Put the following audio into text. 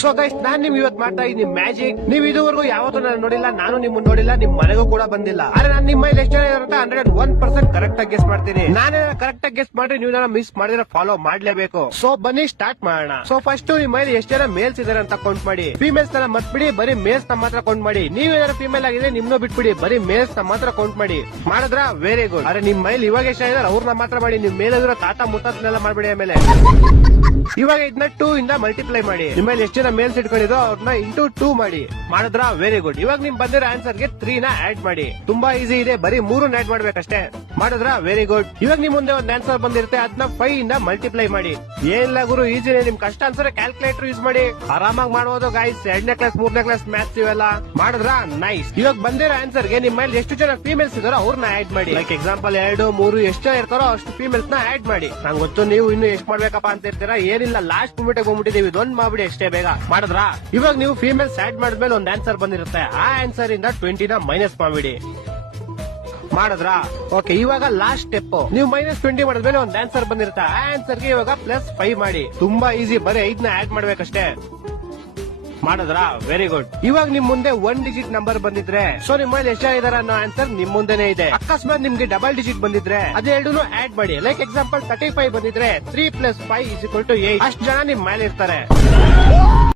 So guys ನಾನ್ ನಿಮ್ಗೆ ಇವತ್ತು ಮಾಡ್ತಾ ಇದ್ದೀನಿ ಮ್ಯಾಜಿಕ್. ನೀವು ಇದುವರೆಗೂ ಯಾವತ್ತೂ ನಾನು ನೋಡಿಲ್ಲ, ನಾನು ನಿಮ್ಮನ್ನ ನೋಡಿಲ್ಲ, ನಿಮ್ ಮನೆಗೂ ಕೂಡ ಬಂದಿಲ್ಲ. ಆದ್ರೆ ನಾನು ನಿಮ್ಮ ಎಷ್ಟು ಜನ ಇರುತ್ತೆ 101% ಕರೆಕ್ಟ್ ಆಗಿ ಗೆಸ್ ಮಾಡ್ತೀನಿ. ನಾನೇ ಕರೆಕ್ಟ್ ಆಗಿ ಗೆಸ್ ಮಾಡಿ ನೀವು ಮಿಸ್ ಮಾಡಿದ್ರೆ ಫಾಲೋ ಮಾಡ್ಲೇಬೇಕು. ಸೊ ಬನ್ನಿ ಸ್ಟಾರ್ಟ್ ಮಾಡೋಣ. ಸೊ ಫಸ್ಟ್ ನಿಮ್ಮ ಮೈಲಿ ಎಷ್ಟು ಜನ ಮೇಲ್ಸ್ ಇದಾರೆ ಅಂತ ಕೌಂಟ್ ಮಾಡಿ. ಫೀಮೇಲ್ಸ್ ನ ಮತ್ಬಿಡಿ, ಬರೀ ಮೇಲ್ಸ್ ನ ಮಾತ್ರ ಕೌಂಟ್ ಮಾಡಿ. ನೀವೇನಾದ್ರು ಫೀಮೇಲ್ ಆಗಿದೆ ನಿಮ್ನ ಬಿಟ್ಬಿಡಿ, ಬರೀ ಮೇಲ್ಸ್ ನ ಮಾತ್ರ ಕೌಂಟ್ ಮಾಡಿ. ಮಾಡಿದ್ರ ವೆರಿ ಗುಡ್. ಅರೆ ನಿಮ್ ಮೈಲ್ ಇವಾಗ ಎಷ್ಟು ಜನ ಇದಾರೆ ಅವ್ರನ್ನ ಮಾತ್ರ ಮಾಡಿ. ನಿಮ್ ಮೇಲಿರೋ ತಾತ ಮುತ್ತನೆಲ್ಲ ಮಾಡ್ಬಿಡಿ. ಆಮೇಲೆ ಇವಾಗ ಇದನ್ನ 2 ಇಂದ ಮಲ್ಟಿಪ್ಲೈ ಮಾಡಿ. ನಿಮ್ಮಲ್ಲಿ ಎಷ್ಟು ಜನ ಮೇಲ್ಸ್ ಇಟ್ಕೊಂಡಿರೋ ಅವ್ರನ್ನ ಇಂಟು 2 ಮಾಡಿ. ಮಾಡಿದ್ರ ವೆರಿ ಗುಡ್. ಇವಾಗ ನಿಮ್ ಬಂದಿರೋ ಆನ್ಸರ್ ಗೆ 3 ನ ಆಡ್ ಮಾಡಿ. ತುಂಬಾ ಈಸಿ ಇದೆ, ಬರೀ 3 ಆಡ್ ಮಾಡ್ಬೇಕಷ್ಟೇ. ಮಾಡಿದ್ರ ವೆರಿ ಗುಡ್. ಇವಾಗ ನಿಮ್ ಮುಂದೆ ಒಂದು ಆನ್ಸರ್ ಬಂದಿರುತ್ತೆ, ಅದನ್ನ 5 ಇಂದ ಮಲ್ಟಿಪ್ಲೈ ಮಾಡಿ. ಏನಿಲ್ಲ ಗುರು, ಈಸಿನೇ. ನಿಮ್ ಕಷ್ಟ ಅನ್ಸರೆ ಕ್ಯಾಲ್ಕುಲೇಟರ್ ಯೂಸ್ ಮಾಡಿ, ಆರಾಮಾಗಿ ಮಾಡಬಹುದು ಗೈಸ್. 2ನೇ ಕ್ಲಾಸ್ 3ನೇ ಕ್ಲಾಸ್ ಮ್ಯಾಥ್ಸ್ ಇವೆಲ್ಲ. ಮಾಡಿದ್ರ ನೈಸ್. ಇವಾಗ ಬಂದಿರೋ ಆನ್ಸರ್ ಗೆ ನಿಮ್ಮಲ್ಲಿ ಎಷ್ಟು ಜನ ಫೀಮೇಲ್ಸ್ ಇದಾರೋ ಅವ್ರನ್ನ ಆಡ್ ಮಾಡಿ. ಲೈಕ್ ಎಕ್ಸಾಂಪಲ್ 2, 3 ಎಷ್ಟು ಜನ ಇರ್ತಾರೋ ಅಷ್ಟು ಫೀಮೇಲ್ಸ್ ನ ಆಡ್ ಮಾಡಿ. ನಂಗೆ ಗೊತ್ತು ನೀವು ಇನ್ನು ಎಷ್ಟು ಮಾಡ್ಬೇಕಪ್ಪ ಅಂತ ಇರ್ತೀರಾ. ಏನಿಲ್ಲ, ಲಾಸ್ಟ್ ಮೂಮೆಂಟ್ ಹೋಗ್ಬಿಟ್ಟಿದೀವಿ, ಇದೊಂದ್ ಮಾಡ್ಬಿಡಿ ಅಷ್ಟೇ, ಬೇಗ ಮಾಡಿದ್ರ. ಇವಾಗ ನೀವು ಫೀಮೇಲ್ಸ್ ಆಡ್ ಮಾಡಿದ್ಮೇಲೆ ಒಂದು ಆನ್ಸರ್ ಬಂದಿರುತ್ತೆ, ಆ ಆನ್ಸರ್ ಇಂದ 20 ನ ಮೈನಸ್ ಮಾಡ್ಬಿಡಿ. ಮಾಡಿದ್ರ ಓಕೆ. ಇವಾಗ ಲಾಸ್ಟ್ ಸ್ಟೆಪ್, ನೀವು -20 ಮಾಡಿದ್ಮೇಲೆ ಒಂದು ಆನ್ಸರ್ ಬಂದಿರುತ್ತೆ, ಆ ಆನ್ಸರ್ ಗೆ ಇವಾಗ +5 ಮಾಡಿ. ತುಂಬಾ ಈಸಿ, ಬರೀ 5 ನ ಆಡ್ ಮಾಡ್ಬೇಕಷ್ಟೇ. ಮಾಡಿದ್ರ ವೆರಿ ಗುಡ್. ಇವಾಗ ನಿಮ್ ಮುಂದೆ 1 ಡಿಜಿಟ್ ನಂಬರ್ ಬಂದಿದ್ರೆ, ಸೊ ನಿಮ್ಮಲ್ಲಿ ಎಷ್ಟು ಜನ ಇದಾರೆ ಅನ್ನೋ ಆನ್ಸರ್ ನಿಮ್ ಮುಂದೆನೆ ಇದೆ. ಅಕಸ್ಮಾತ್ ನಿಮ್ಗೆ ಡಬಲ್ ಡಿಜಿಟ್ ಬಂದಿದ್ರೆ ಅದೆರಡೂ ಆಡ್ ಮಾಡಿ. ಲೈಕ್ ಎಕ್ಸಾಂಪಲ್ 35 ಬಂದಿದ್ರೆ 3 + 5 = 8. ಅಷ್ಟು ಜನ ನಿಮ್ ಮೇಲೆ ಇರ್ತಾರೆ.